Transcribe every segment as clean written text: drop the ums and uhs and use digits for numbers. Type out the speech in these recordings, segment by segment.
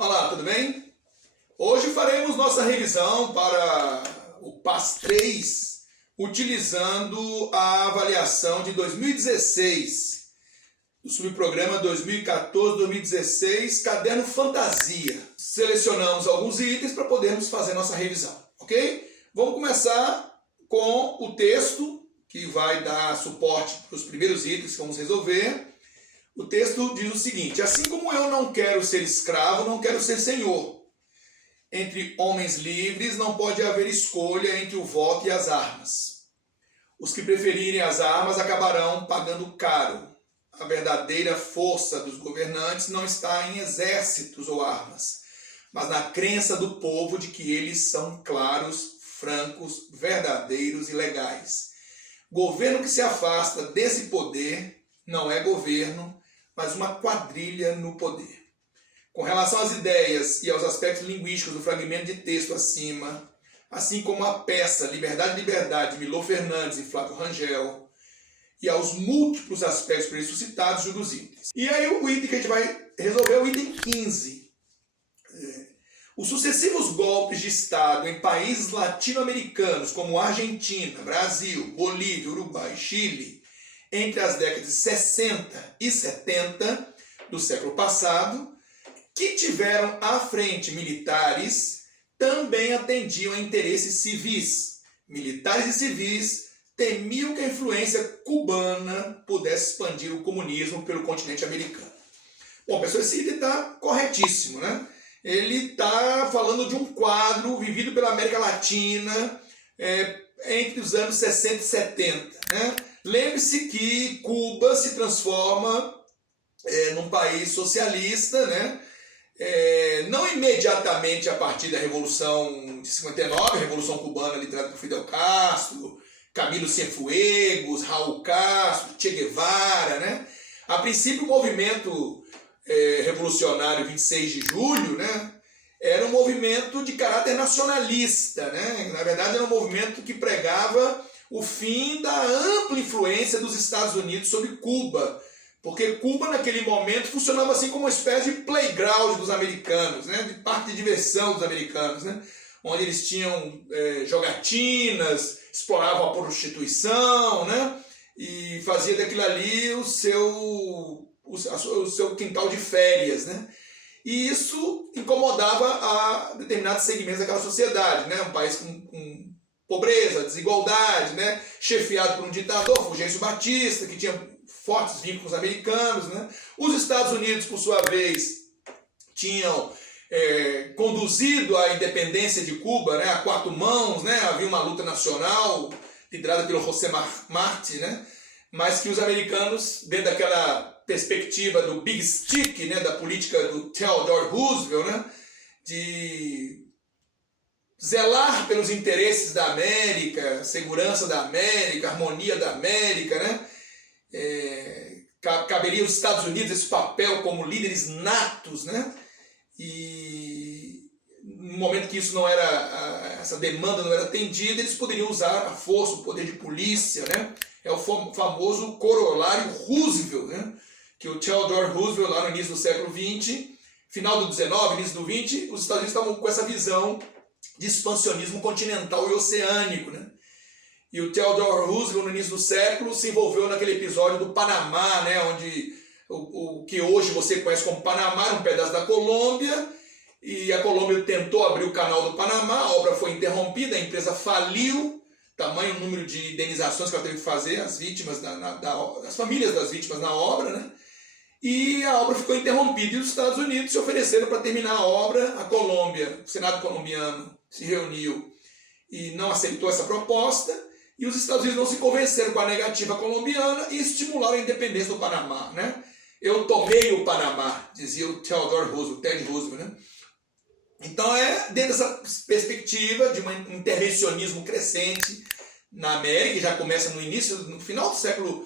Olá, tudo bem? Hoje faremos nossa revisão para o PAS 3, utilizando a avaliação de 2016, do subprograma 2014-2016, Caderno Fantasia. Selecionamos alguns itens para podermos fazer nossa revisão, ok? Vamos começar com o texto, que vai dar suporte para os primeiros itens que vamos resolver. O texto diz o seguinte: assim como eu não quero ser escravo, não quero ser senhor. Entre homens livres não pode haver escolha entre o voto e as armas. Os que preferirem as armas acabarão pagando caro. A verdadeira força dos governantes não está em exércitos ou armas, mas na crença do povo de que eles são claros, francos, verdadeiros e legais. Governo que se afasta desse poder não é governo, mas uma quadrilha no poder. Com relação às ideias e aos aspectos linguísticos do fragmento de texto acima, assim como a peça Liberdade, Liberdade, de Milor Fernandes e Flávio Rangel, e aos múltiplos aspectos por isso citados, julgo os itens. E aí o item que a gente vai resolver é o item 15. Os sucessivos golpes de Estado em países latino-americanos como Argentina, Brasil, Bolívia, Uruguai e Chile, entre as décadas de 60 e 70 do século passado, que tiveram à frente militares, também atendiam a interesses civis. Militares e civis temiam que a influência cubana pudesse expandir o comunismo pelo continente americano. Bom, pessoal, esse item está corretíssimo, né? Ele está falando de um quadro vivido pela América Latina entre os anos 60 e 70, né? Lembre-se que Cuba se transforma num país socialista, né? Não imediatamente a partir da Revolução de 59, a Revolução Cubana liderada por Fidel Castro, Camilo Cienfuegos, Raul Castro, Che Guevara, né? A princípio, o movimento revolucionário 26 de julho, né? Era um movimento de caráter nacionalista, né? Na verdade, era um movimento que pregava o fim da ampla influência dos Estados Unidos sobre Cuba, porque Cuba naquele momento funcionava assim como uma espécie de playground dos americanos, né? De parque de diversão dos americanos, né? Onde eles tinham jogatinas, exploravam a prostituição, né? E fazia daquilo ali o seu quintal de férias, né? E isso incomodava a determinados segmentos daquela sociedade, né? Um país com pobreza, desigualdade, né? Chefiado por um ditador, Fulgêncio Batista, que tinha fortes vínculos com os americanos, né? Os Estados Unidos, por sua vez, tinham conduzido a independência de Cuba, né? A quatro mãos, né? Havia uma luta nacional liderada pelo José Martí, né? Mas que os americanos, dentro daquela perspectiva do Big Stick, né? Da política do Theodore Roosevelt, né? De zelar pelos interesses da América, segurança da América, harmonia da América, né? Caberia aos Estados Unidos esse papel como líderes natos, né? E no momento que isso não era, essa demanda não era atendida, eles poderiam usar a força, o poder de polícia, né? É o famoso corolário Roosevelt, né? Que o Theodore Roosevelt, lá no início do século XX, final do XIX, início do XX, os Estados Unidos estavam com essa visão de expansionismo continental e oceânico, né? E o Theodore Roosevelt, no início do século, se envolveu naquele episódio do Panamá, né? Onde o que hoje você conhece como Panamá era um pedaço da Colômbia, e a Colômbia tentou abrir o canal do Panamá, a obra foi interrompida, a empresa faliu, tamanho número de indenizações que ela teve que fazer às vítimas, as famílias das vítimas na obra, né? E a obra ficou interrompida, e os Estados Unidos se ofereceram para terminar a obra. A Colômbia, o Senado colombiano se reuniu e não aceitou essa proposta, e os Estados Unidos não se convenceram com a negativa colombiana e estimularam a independência do Panamá, né? Eu tomei o Panamá, dizia o Theodore Roosevelt, Ted Roosevelt, né? Então dentro dessa perspectiva de um intervencionismo crescente na América, que já começa no final do século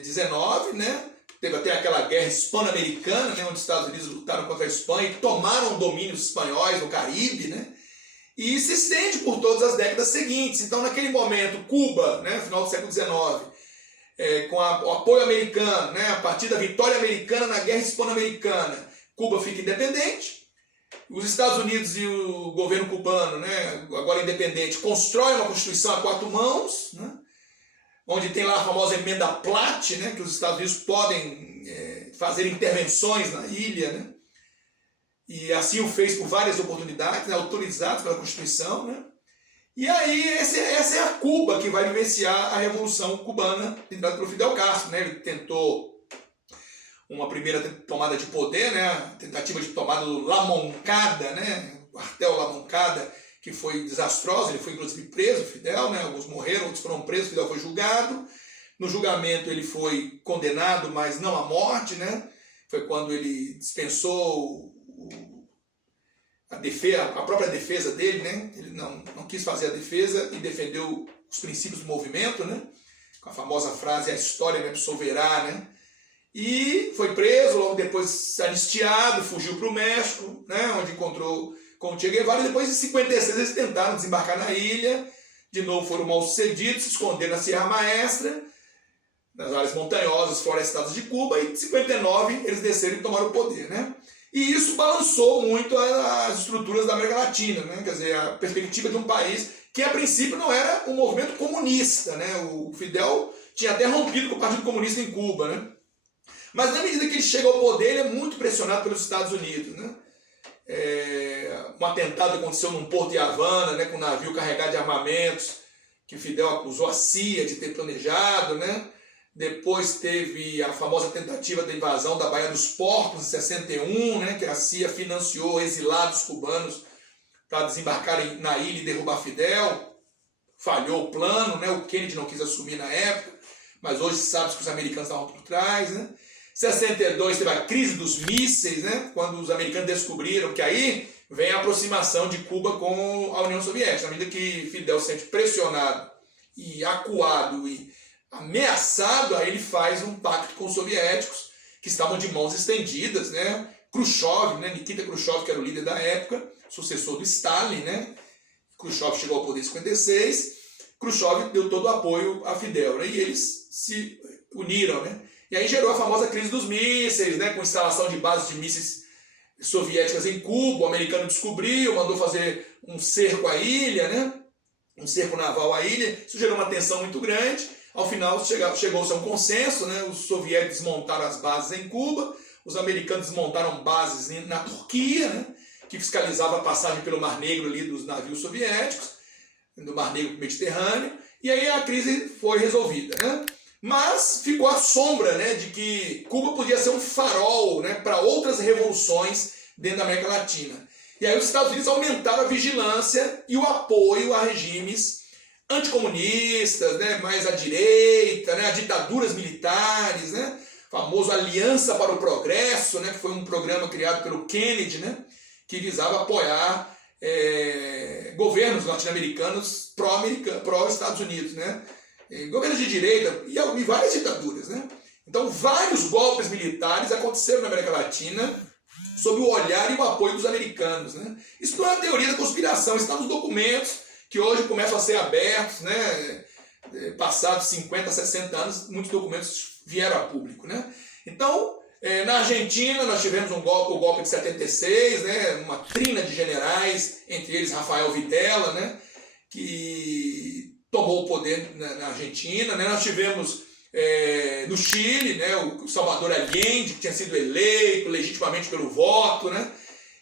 XIX, né? Teve até aquela guerra hispano-americana, né? Onde os Estados Unidos lutaram contra a Espanha e tomaram domínios espanhóis no Caribe, né? E se estende por todas as décadas seguintes. Então, naquele momento, Cuba, né? Final do século XIX, com o apoio americano, né? A partir da vitória americana na guerra hispano-americana, Cuba fica independente, os Estados Unidos e o governo cubano, né, agora independente, constroem uma Constituição a quatro mãos, né, onde tem lá a famosa emenda Platt, né, que os Estados Unidos podem fazer intervenções na ilha, né, e assim o fez por várias oportunidades, né, autorizadas pela Constituição, né. E aí essa é a Cuba que vai vivenciar a Revolução Cubana liderada pelo Fidel Castro, né. Ele tentou uma primeira tomada de poder, né, a tentativa de tomada do La Moncada, né, o quartel La Moncada, que foi desastrosa. Ele foi inclusive preso, Fidel, né, alguns morreram, outros foram presos, Fidel foi julgado. No julgamento ele foi condenado, mas não à morte, né, foi quando ele dispensou a própria defesa dele, né, ele não quis fazer a defesa e defendeu os princípios do movimento, né, com a famosa frase, a história me absolverá, né. E foi preso, logo depois anistiado, fugiu para o México, né, onde encontrou com o Che Guevara, e depois em 56 eles tentaram desembarcar na ilha, de novo foram mal sucedidos, se esconderam na Sierra Maestra, nas áreas montanhosas, florestadas de Cuba, e em 59 eles desceram e tomaram o poder, né. E isso balançou muito as estruturas da América Latina, né, quer dizer, a perspectiva de um país que a princípio não era um movimento comunista, né, o Fidel tinha até rompido com o Partido Comunista em Cuba, né. Mas na medida que ele chega ao poder, ele é muito pressionado pelos Estados Unidos, né? Um atentado aconteceu num porto de Havana, né, com um navio carregado de armamentos, que Fidel acusou a CIA de ter planejado, né? Depois teve a famosa tentativa de invasão da Baía dos Porcos, em 61, né, que a CIA financiou exilados cubanos para desembarcarem na ilha e derrubar Fidel. Falhou o plano, né? O Kennedy não quis assumir na época, mas hoje sabe que os americanos estavam por trás, né? 62 teve a crise dos mísseis, né? Quando os americanos descobriram que aí vem a aproximação de Cuba com a União Soviética. Na medida que Fidel se sente pressionado e acuado e ameaçado, aí ele faz um pacto com os soviéticos, que estavam de mãos estendidas, né? Khrushchev, né? Nikita Khrushchev, que era o líder da época, sucessor do Stalin, né? Khrushchev chegou ao poder em 56, Khrushchev deu todo o apoio a Fidel, né? E eles se uniram, né? E aí gerou a famosa crise dos mísseis, né, com instalação de bases de mísseis soviéticas em Cuba. O americano descobriu, mandou fazer um cerco à ilha, né, um cerco naval à ilha. Isso gerou uma tensão muito grande. Ao final chegou-se a um consenso, né, os soviéticos desmontaram as bases em Cuba, os americanos desmontaram bases na Turquia, né, que fiscalizava a passagem pelo Mar Negro ali dos navios soviéticos, do Mar Negro para o Mediterrâneo, e aí a crise foi resolvida, né? Mas ficou a sombra, né, de que Cuba podia ser um farol, né, para outras revoluções dentro da América Latina. E aí os Estados Unidos aumentaram a vigilância e o apoio a regimes anticomunistas, né, mais à direita, né, a ditaduras militares, né, famoso Aliança para o Progresso, né, que foi um programa criado pelo Kennedy, né, que visava apoiar governos latino-americanos pró-Estados Unidos, né, governos de direita e várias ditaduras, né? Então, vários golpes militares aconteceram na América Latina sob o olhar e o apoio dos americanos, né? Isso não é uma teoria da conspiração, isso está nos documentos que hoje começam a ser abertos, né? Passados 50, 60 anos, muitos documentos vieram a público, né? Então, na Argentina, nós tivemos o golpe de 76, né? Uma trina de generais, entre eles Rafael Videla, né? Que tomou o poder na Argentina, né? Nós tivemos no Chile, né, o Salvador Allende, que tinha sido eleito legitimamente pelo voto, né,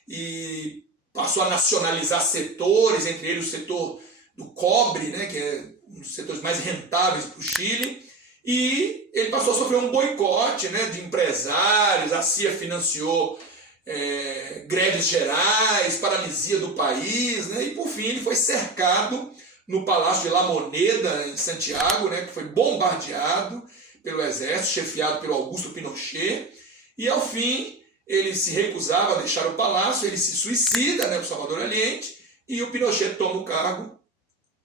e passou a nacionalizar setores, entre eles o setor do cobre, né, que é um dos setores mais rentáveis para o Chile, e ele passou a sofrer um boicote, né, de empresários. A CIA financiou greves gerais, paralisia do país, né, e por fim ele foi cercado no Palácio de La Moneda, em Santiago, né, que foi bombardeado pelo exército, chefiado pelo Augusto Pinochet, e ao fim ele se recusava a deixar o palácio, ele se suicida, né, o Salvador Allende, e o Pinochet toma o cargo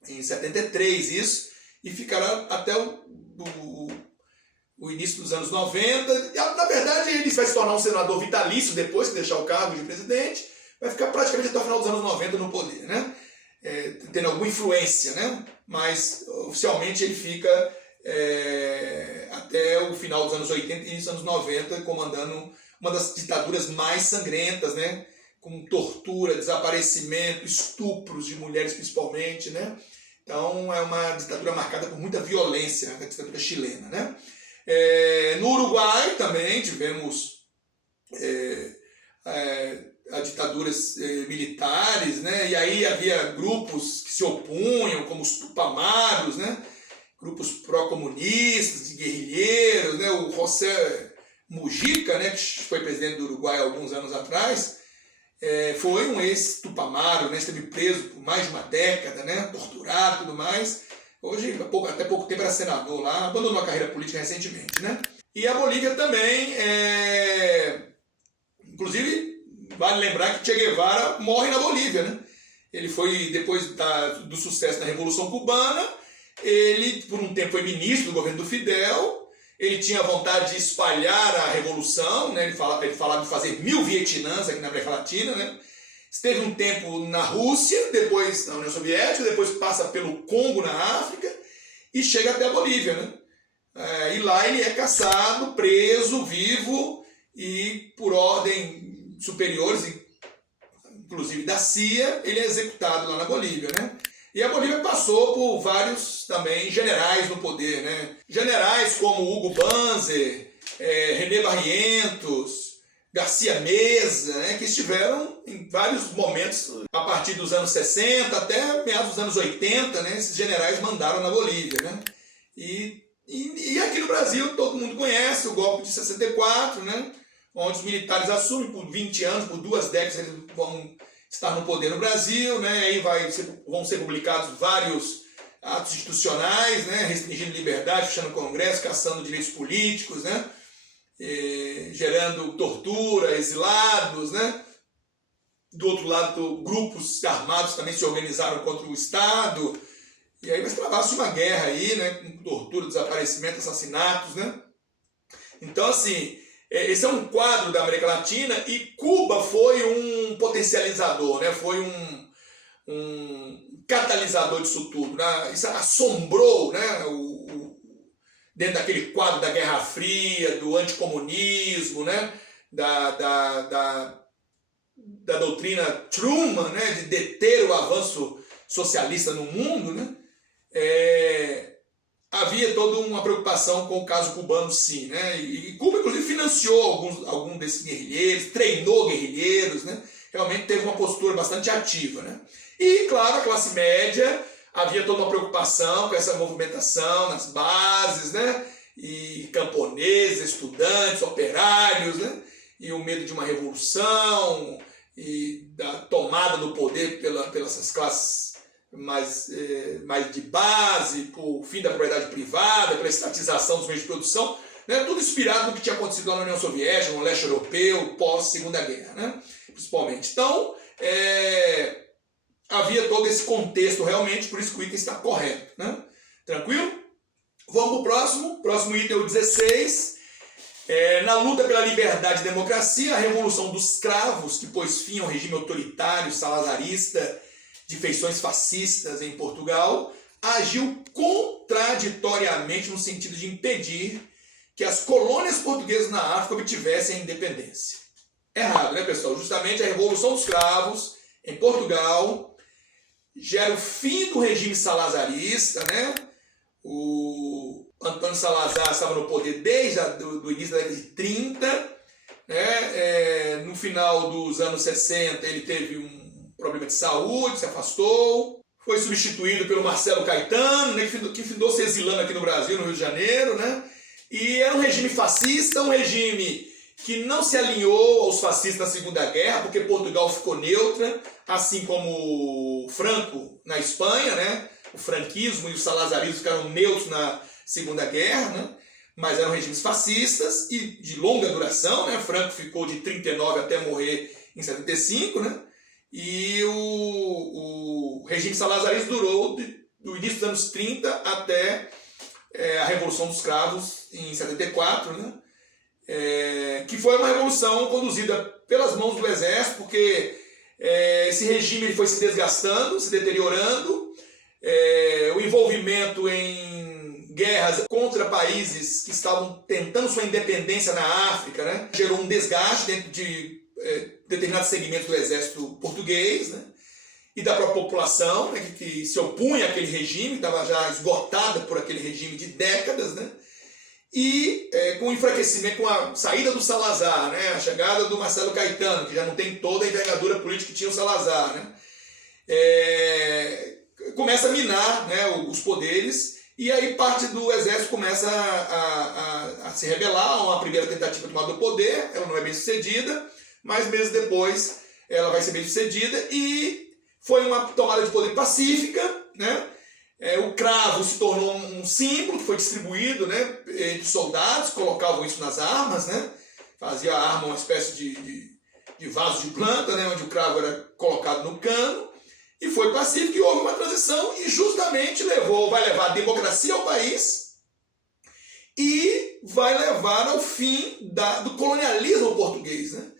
em 73, isso, e ficará até o início dos anos 90. Na verdade, ele vai se tornar um senador vitalício depois que deixar o cargo de presidente, vai ficar praticamente até o final dos anos 90 no poder, né? Tendo alguma influência, né? Mas oficialmente ele fica até o final dos anos 80 e início dos anos 90 comandando uma das ditaduras mais sangrentas, né? Com tortura, desaparecimento, estupros de mulheres principalmente, né? Então é uma ditadura marcada por muita violência, a ditadura chilena, né? No Uruguai também tivemos ditaduras militares, né? E aí havia grupos que se opunham, como os Tupamaros, né? Grupos pró-comunistas, de guerrilheiros, né? O José Mujica, né? Que foi presidente do Uruguai há alguns anos atrás, foi um ex-Tupamaro, né? Esteve preso por mais de uma década, né? Torturado e tudo mais. Hoje, até pouco tempo, era senador lá, abandonou a carreira política recentemente, né? E a Bolívia também, inclusive, vale lembrar que Che Guevara morre na Bolívia, né? Ele foi, depois do sucesso da Revolução Cubana, ele, por um tempo, foi ministro do governo do Fidel. Ele tinha vontade de espalhar a revolução, né? Ele falava de fazer 1000 Vietnãs aqui na América Latina, né? Esteve um tempo na Rússia, depois na União Soviética, depois passa pelo Congo, na África, e chega até a Bolívia, né? E lá ele é caçado, preso, vivo, e por ordem superiores, inclusive da CIA, ele é executado lá na Bolívia, né? E a Bolívia passou por vários também generais no poder, né? Generais como Hugo Banzer, René Barrientos, Garcia Meza, né? Que estiveram em vários momentos, a partir dos anos 60 até meados dos anos 80, né? Esses generais mandaram na Bolívia, né? E aqui no Brasil todo mundo conhece o golpe de 64, né? Onde os militares assumem por 20 anos, por 2 décadas eles vão estar no poder no Brasil, né? Aí vão ser publicados vários atos institucionais, né? Restringindo liberdade, fechando o Congresso, caçando direitos políticos, né? Gerando tortura, exilados, né? Do outro lado, grupos armados também se organizaram contra o Estado. E aí vai se travasse uma guerra aí, né? Com tortura, desaparecimento, assassinatos, né? Então, assim, esse é um quadro da América Latina e Cuba foi um potencializador, né? Foi um catalisador disso tudo, né? Isso assombrou, né? Dentro daquele quadro da Guerra Fria, do anticomunismo, né? Da doutrina Truman, né? De deter o avanço socialista no mundo, né? Havia toda uma preocupação com o caso cubano, sim, né? E Cuba, inclusive, financiou algum desses guerrilheiros, treinou guerrilheiros, né? Realmente teve uma postura bastante ativa, né? E, claro, a classe média, havia toda uma preocupação com essa movimentação nas bases, né? E camponeses, estudantes, operários, né? E o medo de uma revolução e da tomada do poder pelas classes mais de base, por fim da propriedade privada, pela estatização dos meios de produção, né? Tudo inspirado no que tinha acontecido lá na União Soviética, no leste europeu, pós-Segunda Guerra, né? Principalmente. Então, havia todo esse contexto realmente, por isso que o item está correto, né? Tranquilo? Vamos para o próximo. Próximo item é o 16. Na luta pela liberdade e democracia, a Revolução dos Cravos, que pôs fim ao regime autoritário salazarista de feições fascistas em Portugal, agiu contraditoriamente no sentido de impedir que as colônias portuguesas na África obtivessem a independência. Errado, né, pessoal? Justamente a Revolução dos Cravos em Portugal gera o fim do regime salazarista, né? O Antônio Salazar estava no poder desde o início da década de 30, né? No final dos anos 60 ele teve um problema de saúde, se afastou, foi substituído pelo Marcelo Caetano, né? que findou se exilando aqui no Brasil, no Rio de Janeiro, né? E era um regime fascista, um regime que não se alinhou aos fascistas na Segunda Guerra, porque Portugal ficou neutra, assim como Franco na Espanha, né? O franquismo e o salazarismo ficaram neutros na Segunda Guerra, né? Mas eram regimes fascistas e de longa duração, né? Franco ficou de 39 até morrer em 75, né? E o regime salazarista durou do início dos anos 30 até a Revolução dos Cravos em 74, né? Que foi uma revolução conduzida pelas mãos do exército, porque esse regime foi se desgastando, se deteriorando, o envolvimento em guerras contra países que estavam tentando sua independência na África, né? Gerou um desgaste dentro de determinados segmentos do exército português, né? E da própria população, né? que se opunha àquele regime, estava já esgotada por aquele regime de décadas, né? E com o enfraquecimento, com a saída do Salazar, né? A chegada do Marcelo Caetano, que já não tem toda a envergadura política que tinha o Salazar, né? Começa a minar, né, os poderes, e aí parte do exército começa a se rebelar. Uma primeira tentativa de tomar do poder, ela não é bem sucedida, mas meses depois ela vai ser bem sucedida, e foi uma tomada de poder pacífica, né? O cravo se tornou um símbolo que foi distribuído, né, entre os soldados, colocavam isso nas armas, né? Fazia a arma uma espécie de vaso de planta, né, onde o cravo era colocado no cano, e foi pacífico, e houve uma transição, e justamente vai levar a democracia ao país e vai levar ao fim do colonialismo português, né?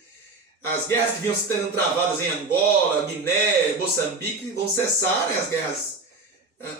As guerras que vinham sendo travadas em Angola, Guiné, Moçambique vão cessar, né, as guerras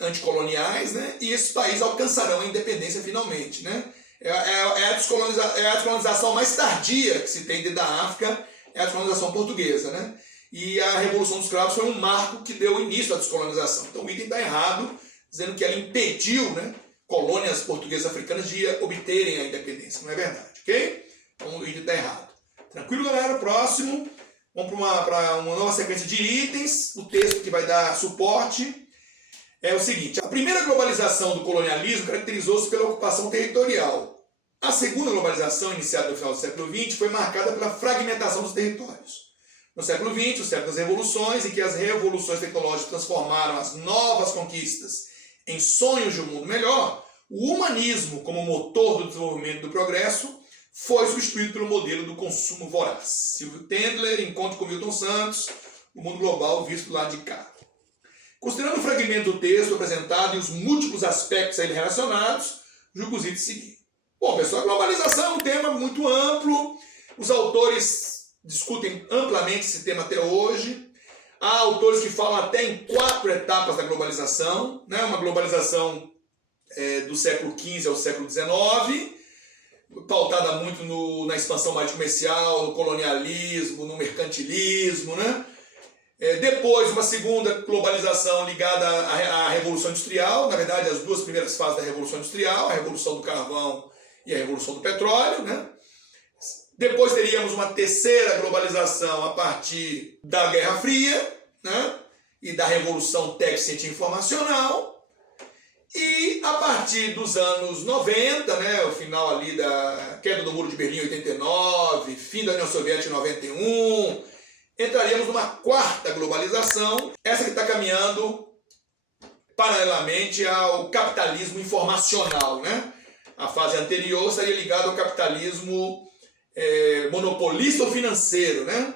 anticoloniais, né? E esses países alcançarão a independência finalmente, né? É a descolonização mais tardia que se tem dentro da África, é a descolonização portuguesa, né? E a Revolução dos Cravos foi um marco que deu início à descolonização. Então o item está errado, dizendo que ela impediu, né, colônias portuguesas africanas de obterem a independência. Não é verdade, ok? Então o item está errado. Tranquilo, galera? Próximo. Vamos para uma nova sequência de itens. O texto que vai dar suporte é o seguinte: a primeira globalização do colonialismo caracterizou-se pela ocupação territorial. A segunda globalização, iniciada no final do século XX, foi marcada pela fragmentação dos territórios. No século XX, o século das revoluções, em que as revoluções tecnológicas transformaram as novas conquistas em sonhos de um mundo melhor, o humanismo, como motor do desenvolvimento do progresso, foi substituído pelo modelo do consumo voraz. Silvio Tendler, Encontro com Milton Santos, O Mundo Global Visto do Lado de Cá. Considerando o fragmento do texto apresentado e os múltiplos aspectos a ele relacionados, julgo os itens seguintes. Bom, pessoal, a globalização é um tema muito amplo. Os autores discutem amplamente esse tema até hoje. Há autores que falam até em 4 etapas da globalização, né? Uma globalização do século XV ao século XIX, pautada muito na expansão mais comercial, no colonialismo, no mercantilismo, né? Depois, uma segunda globalização ligada à Revolução Industrial, na verdade, as 2 primeiras fases da Revolução Industrial, a Revolução do Carvão e a Revolução do Petróleo, né? Depois teríamos uma terceira globalização a partir da Guerra Fria, né? E da Revolução Técnico Informacional. E a partir dos anos 90, né? O final ali da queda do Muro de Berlim em 89, fim da União Soviética em 91, entraríamos numa 4ª globalização, essa que está caminhando paralelamente ao capitalismo informacional, né? A fase anterior estaria ligada ao capitalismo monopolista ou financeiro, né?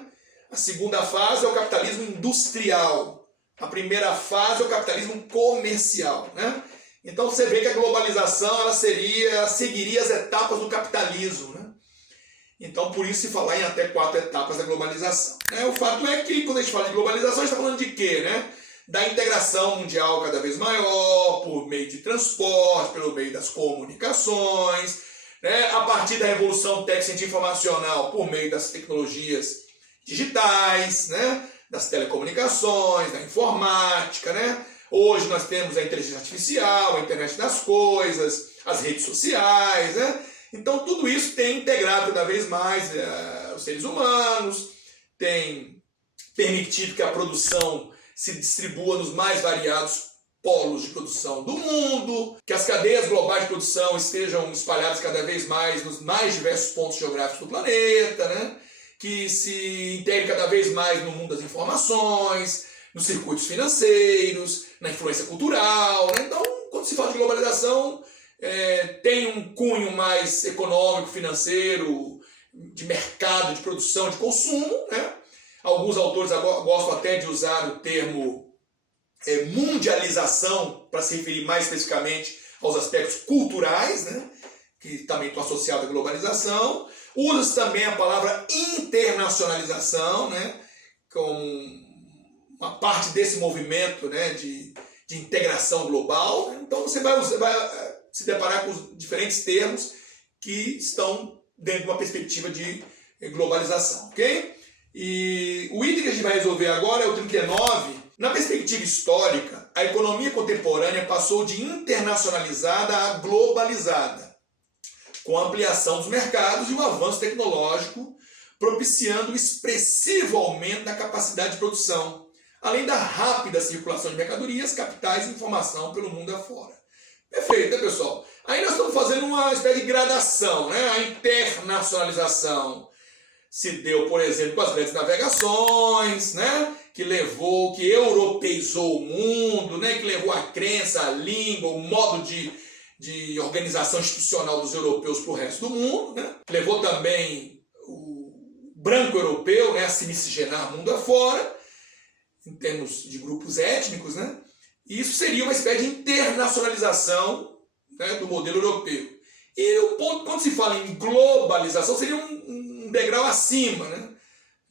A segunda fase é o capitalismo industrial. A primeira fase é o capitalismo comercial, né? Então você vê que a globalização ela seguiria as etapas do capitalismo, né? Então por isso se falar em até 4 etapas da globalização. O fato é que quando a gente fala de globalização, a gente está falando de quê, né? Da integração mundial cada vez maior, por meio de transporte, pelo meio das comunicações, né? A partir da revolução técnico-informacional, por meio das tecnologias digitais, né? Das telecomunicações, da informática, né? Hoje nós temos a inteligência artificial, a internet das coisas, as redes sociais, né? Então tudo isso tem integrado cada vez mais os seres humanos, tem permitido que a produção se distribua nos mais variados polos de produção do mundo, que as cadeias globais de produção estejam espalhadas cada vez mais nos mais diversos pontos geográficos do planeta, né? Que se integre cada vez mais no mundo das informações, nos circuitos financeiros, na influência cultural, né? Então, quando se fala de globalização, tem um cunho mais econômico, financeiro, de mercado, de produção, de consumo, né? Alguns autores gostam até de usar o termo mundialização para se referir mais especificamente aos aspectos culturais, né? Que também estão associados à globalização. Usa-se também a palavra internacionalização, né? Com uma parte desse movimento, né? de integração global. Então você vai se deparar com os diferentes termos que estão dentro de uma perspectiva de globalização, ok? E o item que a gente vai resolver agora é o 39. Na perspectiva histórica, a economia contemporânea passou de internacionalizada a globalizada, com a ampliação dos mercados e o avanço tecnológico, propiciando um expressivo aumento da capacidade de produção, além da rápida circulação de mercadorias, capitais e informação pelo mundo afora. Perfeito, né, pessoal? Aí nós estamos fazendo uma espécie de gradação, né? A internacionalização se deu, por exemplo, com as grandes navegações, né? Que europeizou o mundo, né? Que levou a crença, a língua, o modo de organização institucional dos europeus para o resto do mundo, né? Levou também o branco europeu, né, a se miscigenar mundo afora, em termos de grupos étnicos, né? E isso seria uma espécie de internacionalização, né, do modelo europeu. E o ponto, quando se fala em globalização, seria um degrau acima, né?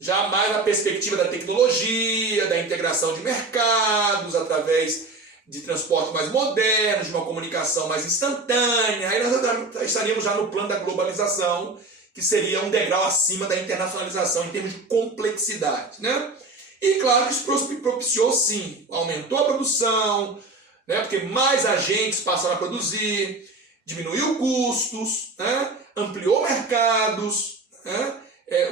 Já mais na perspectiva da tecnologia, da integração de mercados, através de transporte mais modernos, de uma comunicação mais instantânea. Aí nós estaríamos já no plano da globalização, que seria um degrau acima da internacionalização em termos de complexidade, né? E claro que isso propiciou, sim, aumentou a produção, né? Porque mais agentes passaram a produzir, diminuiu custos, né? Ampliou mercados, né?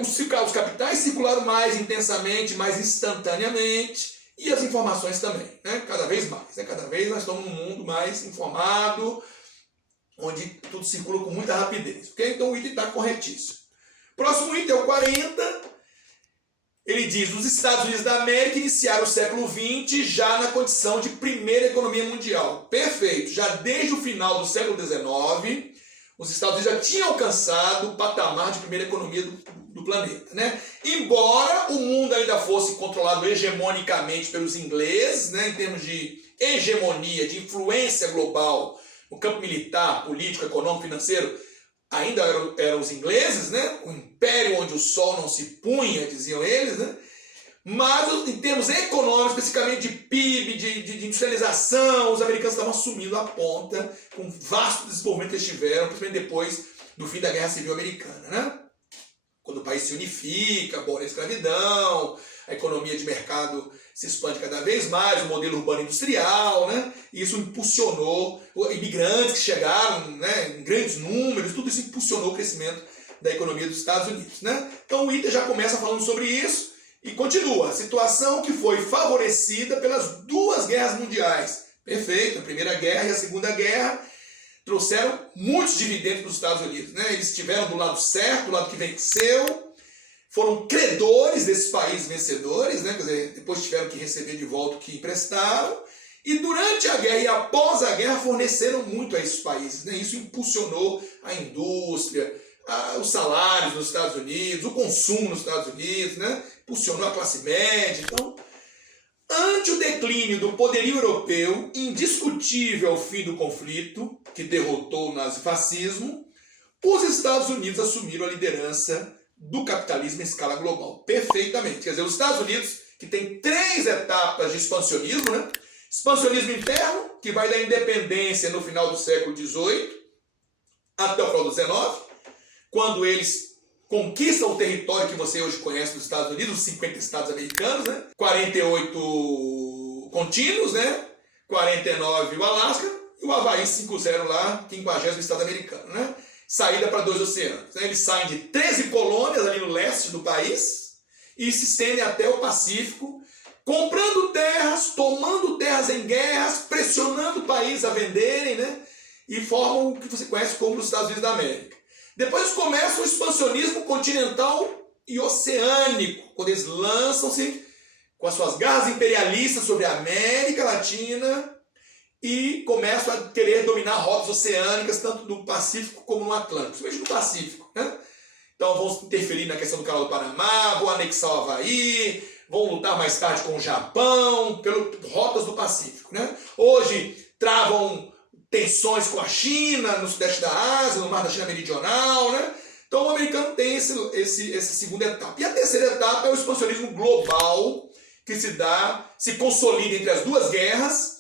Os capitais circularam mais intensamente, mais instantaneamente, e as informações também, né? Cada vez mais. Né? Cada vez nós estamos num mundo mais informado, onde tudo circula com muita rapidez. Okay? Então o item está corretíssimo. Próximo item é o 40. Ele diz: os Estados Unidos da América iniciaram o século XX já na condição de primeira economia mundial. Perfeito. Já desde o final do século XIX, os Estados Unidos já tinham alcançado o patamar de primeira economia do planeta, né? Embora o mundo ainda fosse controlado hegemonicamente pelos ingleses, né, em termos de hegemonia, de influência global no campo militar, político, econômico, financeiro, ainda eram os ingleses, né? O império onde o sol não se punha, diziam eles, né? Mas em termos econômicos, especificamente de PIB, de industrialização, os americanos estavam assumindo a ponta com o vasto desenvolvimento que eles tiveram, principalmente depois do fim da Guerra Civil Americana, né? Quando o país se unifica, abole a escravidão, a economia de mercado se expande cada vez mais, o modelo urbano industrial, né? E isso impulsionou imigrantes que chegaram, né, em grandes números, tudo isso impulsionou o crescimento da economia dos Estados Unidos, né? Então o item já começa falando sobre isso e continua. A situação que foi favorecida pelas duas guerras mundiais. Perfeito, a Primeira Guerra e a Segunda Guerra trouxeram muitos dividendos para os Estados Unidos, né? Eles estiveram do lado certo, do lado que venceu, foram credores desses países vencedores, né? Quer dizer, depois tiveram que receber de volta o que emprestaram, e durante a guerra e após a guerra forneceram muito a esses países, né? Isso impulsionou a indústria, os salários nos Estados Unidos, o consumo nos Estados Unidos, né? Impulsionou a classe média. Então, ante o declínio do poderio europeu, indiscutível ao fim do conflito, que derrotou o nazifascismo, os Estados Unidos assumiram a liderança do capitalismo em escala global. Perfeitamente. Quer dizer, os Estados Unidos, que tem 3 etapas de expansionismo, né? Expansionismo interno, que vai da independência no final do século XVIII até o final do XIX, quando eles conquistam o território que você hoje conhece dos Estados Unidos, os 50 estados americanos, né? 48 contínuos, né? 49 o Alasca e o Havaí 50 lá, 50º estado americano, né? Saída para 2 oceanos. Né? Eles saem de 13 colônias ali no leste do país e se estendem até o Pacífico, comprando terras, tomando terras em guerras, pressionando o país a venderem, né? E formam o que você conhece como os Estados Unidos da América. Depois começa o expansionismo continental e oceânico, quando eles lançam-se com as suas garras imperialistas sobre a América Latina e começam a querer dominar rotas oceânicas, tanto no Pacífico como no Atlântico, principalmente no Pacífico, né? Então vão interferir na questão do Canal do Panamá, vão anexar o Havaí, vão lutar mais tarde com o Japão, pelas rotas do Pacífico, né? Hoje travam tensões com a China, no sudeste da Ásia, no mar da China Meridional, né? Então o americano tem essa segunda etapa. E a terceira etapa é o expansionismo global, que se consolida entre as duas guerras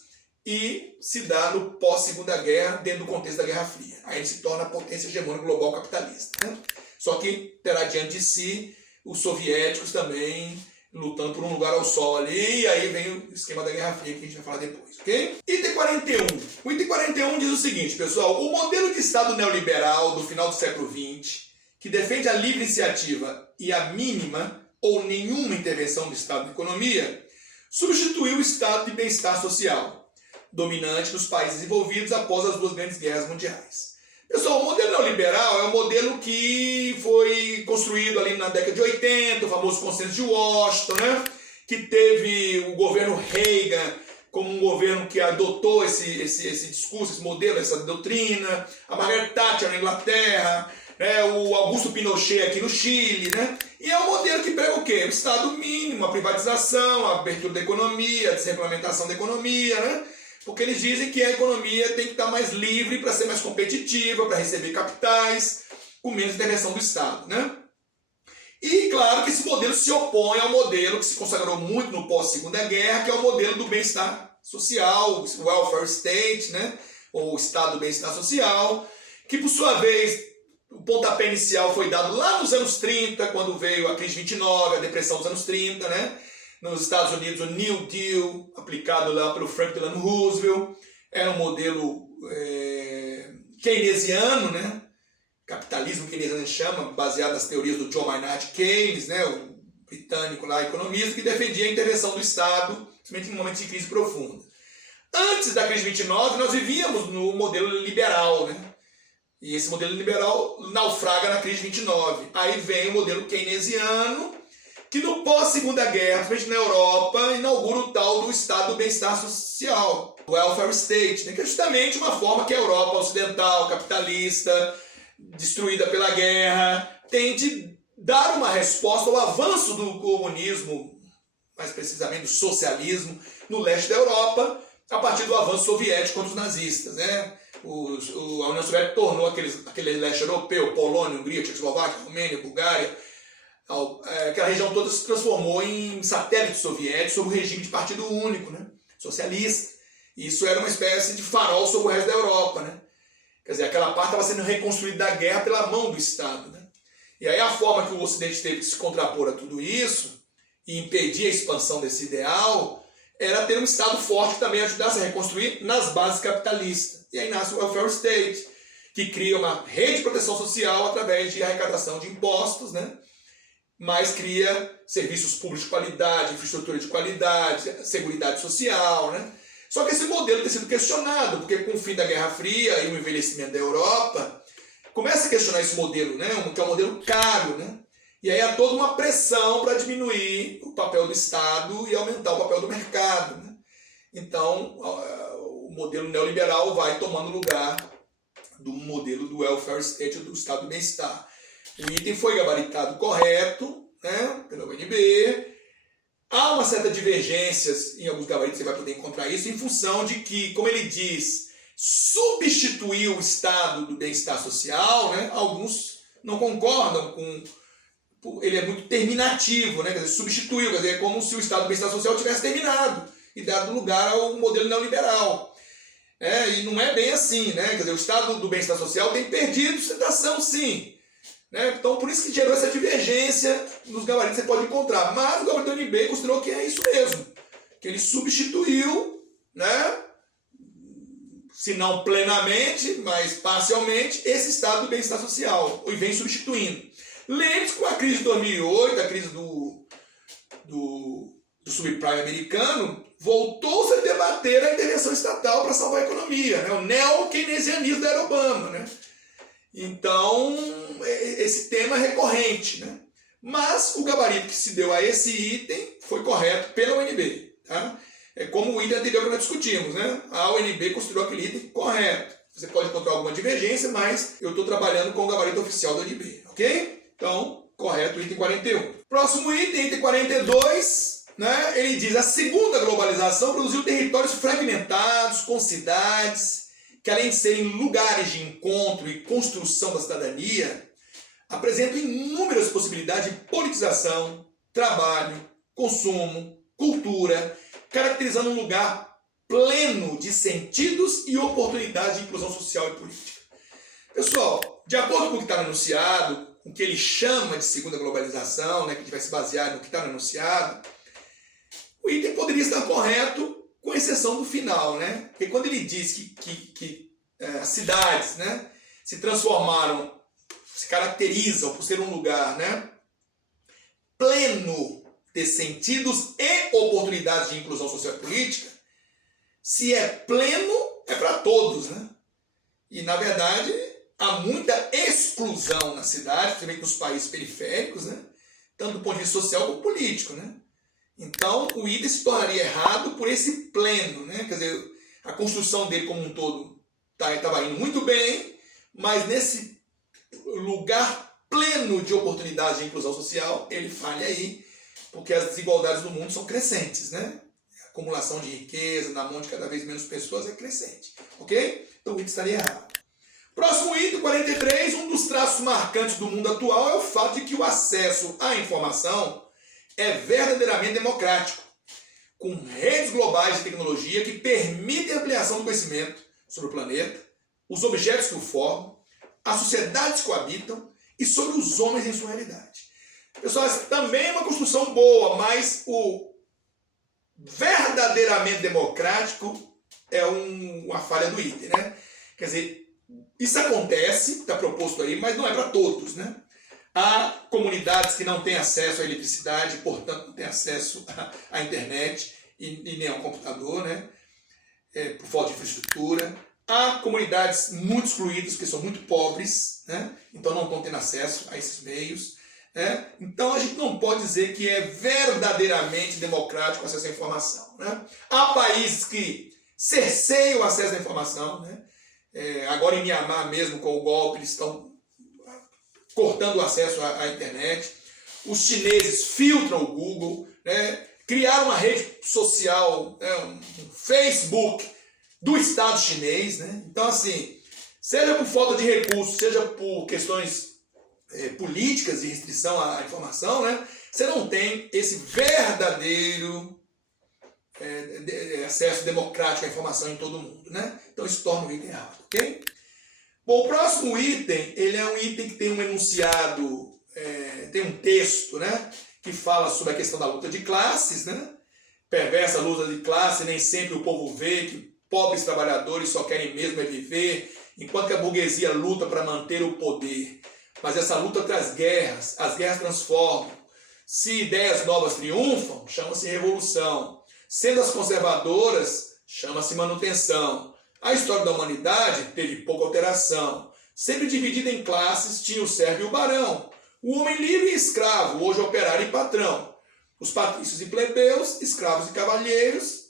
e se dá no pós-Segunda Guerra, dentro do contexto da Guerra Fria. Aí ele se torna a potência hegemônica global capitalista, né? Só que terá diante de si os soviéticos também lutando por um lugar ao sol ali, e aí vem o esquema da Guerra Fria que a gente vai falar depois, ok? Item 41. O item 41 diz o seguinte, pessoal: o modelo de Estado neoliberal do final do século XX, que defende a livre iniciativa e a mínima ou nenhuma intervenção do Estado na economia, substituiu o estado de bem-estar social, dominante nos países desenvolvidos após as duas grandes guerras mundiais. Pessoal, o modelo neoliberal é um modelo que foi construído ali na década de 80, o famoso Consenso de Washington, né? Que teve o governo Reagan como um governo que adotou esse discurso, esse modelo, essa doutrina, a Margaret Thatcher na Inglaterra, né? O Augusto Pinochet aqui no Chile, né? E é um modelo que prega o quê? O Estado mínimo, a privatização, a abertura da economia, a desregulamentação da economia, né? Porque eles dizem que a economia tem que estar mais livre para ser mais competitiva, para receber capitais, com menos intervenção do Estado, né? E claro que esse modelo se opõe ao modelo que se consagrou muito no pós-Segunda Guerra, que é o modelo do bem-estar social, o welfare state, né? Ou Estado do bem-estar social, que por sua vez o pontapé inicial foi dado lá nos anos 30, quando veio a crise de 29, a depressão dos anos 30, né? Nos Estados Unidos, o New Deal, aplicado lá pelo Franklin Delano Roosevelt, era um modelo keynesiano, né? Capitalismo keynesiano chama, baseado nas teorias do John Maynard Keynes, né? O britânico lá, economista, que defendia a intervenção do Estado, principalmente em momentos de crise profunda. Antes da crise de 29, nós vivíamos no modelo liberal, né? E esse modelo liberal naufraga na crise de 29. Aí vem o modelo keynesiano, que no pós-Segunda Guerra, principalmente na Europa, inaugura o tal do Estado do Bem-Estar Social, o Welfare State, né? Que é justamente uma forma que a Europa ocidental, capitalista, destruída pela guerra, tem de dar uma resposta ao avanço do comunismo, mais precisamente do socialismo, no leste da Europa, a partir do avanço soviético contra os nazistas, né? A União Soviética tornou aquele leste europeu, Polônia, Hungria, Tchecoslováquia, Romênia, Bulgária, aquela região toda se transformou em satélite soviético sob o regime de partido único, né? Socialista. E isso era uma espécie de farol sobre o resto da Europa, né? Quer dizer, aquela parte estava sendo reconstruída da guerra pela mão do Estado, né? E aí a forma que o Ocidente teve de se contrapor a tudo isso e impedir a expansão desse ideal era ter um Estado forte que também ajudasse a reconstruir nas bases capitalistas. E aí nasce o Welfare State, que cria uma rede de proteção social através de arrecadação de impostos, né? Mas cria serviços públicos de qualidade, infraestrutura de qualidade, seguridade social, né? Só que esse modelo tem sido questionado, porque com o fim da Guerra Fria e o envelhecimento da Europa, começa a questionar esse modelo, né? Que é um modelo caro, né? E aí há toda uma pressão para diminuir o papel do Estado e aumentar o papel do mercado, né? Então, o modelo neoliberal vai tomando lugar do modelo do welfare state, do Estado do bem-estar. O item foi gabaritado correto, né, pela UNB. Há uma certa divergência em alguns gabaritos, você vai poder encontrar isso, em função de que, como ele diz, substituir o Estado do bem-estar social, né, alguns não concordam com... Ele é muito terminativo, né, quer dizer, substituiu, quer dizer, é como se o Estado do bem-estar social tivesse terminado e dado lugar ao modelo neoliberal. E não é bem assim, né? Quer dizer, o Estado do bem-estar social tem perdido sustentação, sim. Né? Então, por isso que gerou essa divergência nos gabaritos que você pode encontrar. Mas o gabarito da UNB considerou que é isso mesmo. Que ele substituiu, né? Se não plenamente, mas parcialmente, esse Estado do bem-estar social. E vem substituindo. Lembre-se que com a crise de 2008, a crise do subprime americano, voltou-se a debater a intervenção estatal para salvar a economia, né? O neo-keynesianismo da era Obama, né? Então, esse tema é recorrente, né? Mas o gabarito que se deu a esse item foi correto pela UNB, tá? É como o item anterior que nós discutimos, né? A UNB considerou aquele item correto. Você pode encontrar alguma divergência, mas eu estou trabalhando com o gabarito oficial da UNB, ok? Então, correto o item 41. Próximo item, item 42... Né? Ele diz: a segunda globalização produziu territórios fragmentados, com cidades, que além de serem lugares de encontro e construção da cidadania, apresentam inúmeras possibilidades de politização, trabalho, consumo, cultura, caracterizando um lugar pleno de sentidos e oportunidades de inclusão social e política. Pessoal, de acordo com o que está anunciado, o que ele chama de segunda globalização, né, que a gente vai se basear no que está anunciado, o item poderia estar correto, com exceção do final, né? Porque quando ele diz que as cidades, né, se transformaram, se caracterizam por ser um lugar, né, pleno de sentidos e oportunidades de inclusão social e política, se é pleno, é para todos, né? E, na verdade, há muita exclusão na cidade, principalmente nos países periféricos, né? Tanto do ponto de vista social como político, né? Então, o item se tornaria errado por esse pleno, né? Quer dizer, a construção dele como um todo estava indo muito bem, mas nesse lugar pleno de oportunidades de inclusão social, ele falha aí, porque as desigualdades do mundo são crescentes, né? A acumulação de riqueza na mão de cada vez menos pessoas é crescente, ok? Então, o item estaria errado. Próximo item, 43, um dos traços marcantes do mundo atual é o fato de que o acesso à informação é verdadeiramente democrático, com redes globais de tecnologia que permitem a ampliação do conhecimento sobre o planeta, os objetos que o formam, as sociedades que o habitam e sobre os homens em sua realidade. Pessoal, essa também é uma construção boa, mas o verdadeiramente democrático é uma falha do item, né? Quer dizer, isso acontece, está proposto aí, mas não é para todos, né? Há comunidades que não têm acesso à eletricidade, portanto não têm acesso à internet e nem ao computador, né? Por falta de infraestrutura. Há comunidades muito excluídas, que são muito pobres, né? Então não estão tendo acesso a esses meios. Né? Então a gente não pode dizer que é verdadeiramente democrático o acesso à informação. Né? Há países que cerceiam o acesso à informação, né? Agora em Mianmar mesmo, com o golpe, eles estão cortando o acesso à internet. Os chineses filtram o Google, né? Criaram uma rede social, né? um Facebook do Estado chinês. Né? Então, assim, seja por falta de recursos, seja por questões políticas de restrição à informação, né? Você não tem esse verdadeiro acesso democrático à informação em todo mundo, né? Então isso torna o item errado, ok? Bom, o próximo item, ele é um item que tem um enunciado, tem um texto, né? Que fala sobre a questão da luta de classes, né? Perversa luta de classe, nem sempre o povo vê que pobres trabalhadores só querem mesmo viver, enquanto que a burguesia luta para manter o poder. Mas essa luta traz guerras, as guerras transformam. Se ideias novas triunfam, chama-se revolução. Sendo as conservadoras, chama-se manutenção. A história da humanidade teve pouca alteração. Sempre dividida em classes, tinha o servo e o barão. O homem livre e escravo, hoje operário e patrão. Os patrícios e plebeus, escravos e cavalheiros,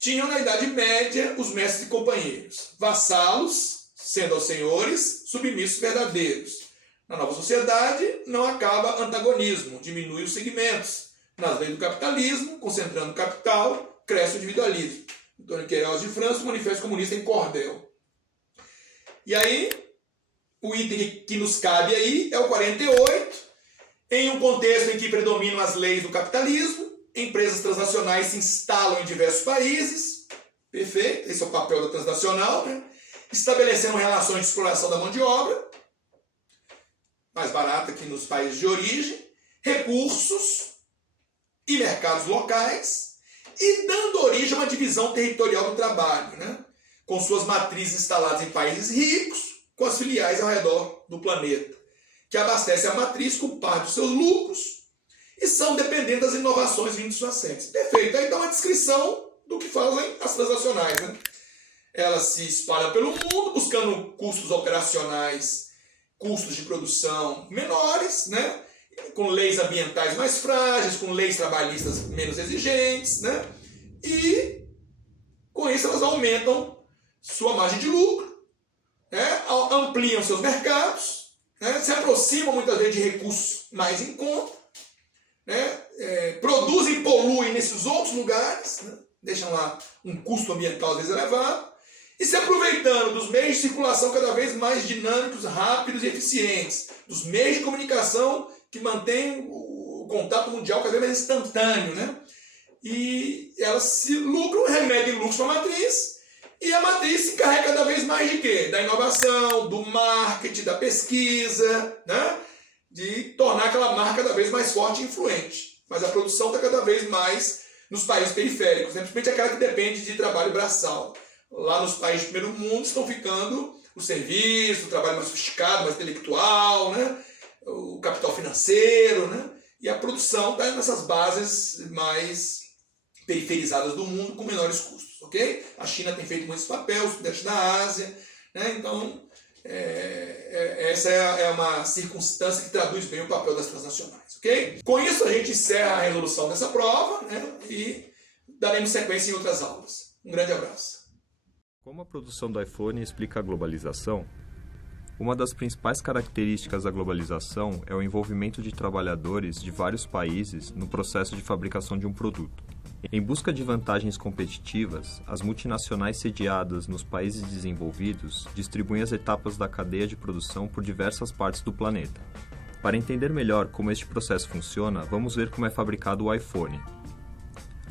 tinham na Idade Média os mestres e companheiros. Vassalos, sendo aos senhores, submissos verdadeiros. Na nova sociedade, não acaba antagonismo, diminui os segmentos. Nas leis do capitalismo, concentrando o capital, cresce o individualismo. Antônio Queiroz de França, Manifesto Comunista em Cordel. E aí, o item que nos cabe aí é o 48. Em um contexto em que predominam as leis do capitalismo, empresas transnacionais se instalam em diversos países. Perfeito, esse é o papel da transnacional, né? Estabelecendo relações de exploração da mão de obra, mais barata que nos países de origem, recursos e mercados locais, e dando origem a uma divisão territorial do trabalho, né? Com suas matrizes instaladas em países ricos, com as filiais ao redor do planeta, que abastecem a matriz com parte dos seus lucros e são dependentes das inovações vindas de suas sedes. Perfeito, aí dá uma descrição do que fazem as transnacionais, né? Elas se espalham pelo mundo, buscando custos operacionais, custos de produção menores, né? Com leis ambientais mais frágeis, com leis trabalhistas menos exigentes, né? E com isso elas aumentam sua margem de lucro, né? Ampliam seus mercados, né? Se aproximam muitas vezes de recursos mais em conta, né? Produzem e poluem nesses outros lugares, né? Deixam lá um custo ambiental às vezes elevado, e se aproveitando dos meios de circulação cada vez mais dinâmicos, rápidos e eficientes, dos meios de comunicação que mantêm o contato mundial cada vez mais instantâneo, né? e elas se lucram, remetem lucros para a matriz, e a matriz se encarrega cada vez mais de quê? Da inovação, do marketing, da pesquisa, né? De tornar aquela marca cada vez mais forte e influente. Mas a produção está cada vez mais nos países periféricos, né? Principalmente aquela que depende de trabalho braçal. Lá nos países do primeiro mundo estão ficando o serviço, o trabalho mais sofisticado, mais intelectual, né? O capital financeiro, né? E a produção está nessas bases mais periferizadas do mundo com menores custos, ok? A China tem feito muito esse papel, o sudeste da Ásia, né? Então essa é uma circunstância que traduz bem o papel das transnacionais, ok? Com isso a gente encerra a resolução dessa prova, né? E daremos sequência em outras aulas. Um grande abraço. Como a produção do iPhone explica a globalização? Uma das principais características da globalização é o envolvimento de trabalhadores de vários países no processo de fabricação de um produto. Em busca de vantagens competitivas, as multinacionais sediadas nos países desenvolvidos distribuem as etapas da cadeia de produção por diversas partes do planeta. Para entender melhor como este processo funciona, vamos ver como é fabricado o iPhone.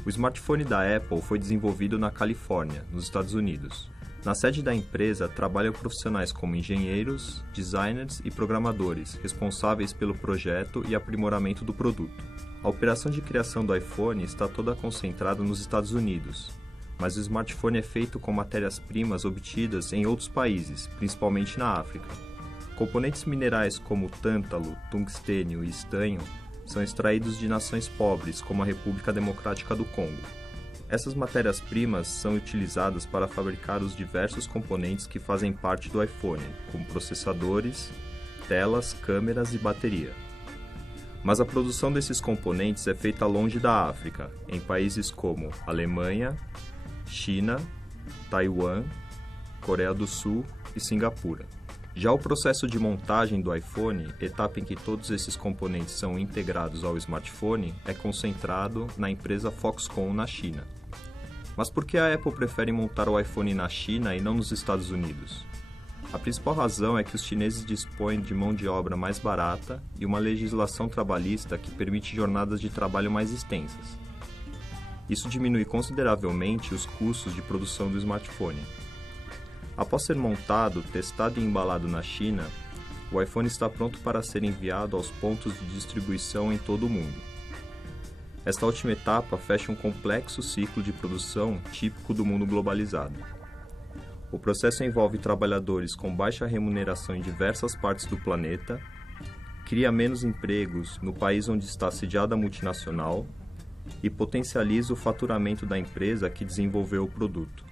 O smartphone da Apple foi desenvolvido na Califórnia, nos Estados Unidos. Na sede da empresa trabalham profissionais como engenheiros, designers e programadores, responsáveis pelo projeto e aprimoramento do produto. A operação de criação do iPhone está toda concentrada nos Estados Unidos, mas o smartphone é feito com matérias-primas obtidas em outros países, principalmente na África. Componentes minerais como tântalo, tungstênio e estanho são extraídos de nações pobres, como a República Democrática do Congo. Essas matérias-primas são utilizadas para fabricar os diversos componentes que fazem parte do iPhone, como processadores, telas, câmeras e bateria. Mas a produção desses componentes é feita longe da África, em países como Alemanha, China, Taiwan, Coreia do Sul e Singapura. Já o processo de montagem do iPhone, etapa em que todos esses componentes são integrados ao smartphone, é concentrado na empresa Foxconn na China. Mas por que a Apple prefere montar o iPhone na China e não nos Estados Unidos? A principal razão é que os chineses dispõem de mão de obra mais barata e uma legislação trabalhista que permite jornadas de trabalho mais extensas. Isso diminui consideravelmente os custos de produção do smartphone. Após ser montado, testado e embalado na China, o iPhone está pronto para ser enviado aos pontos de distribuição em todo o mundo. Esta última etapa fecha um complexo ciclo de produção típico do mundo globalizado. O processo envolve trabalhadores com baixa remuneração em diversas partes do planeta, cria menos empregos no país onde está sediada a multinacional e potencializa o faturamento da empresa que desenvolveu o produto.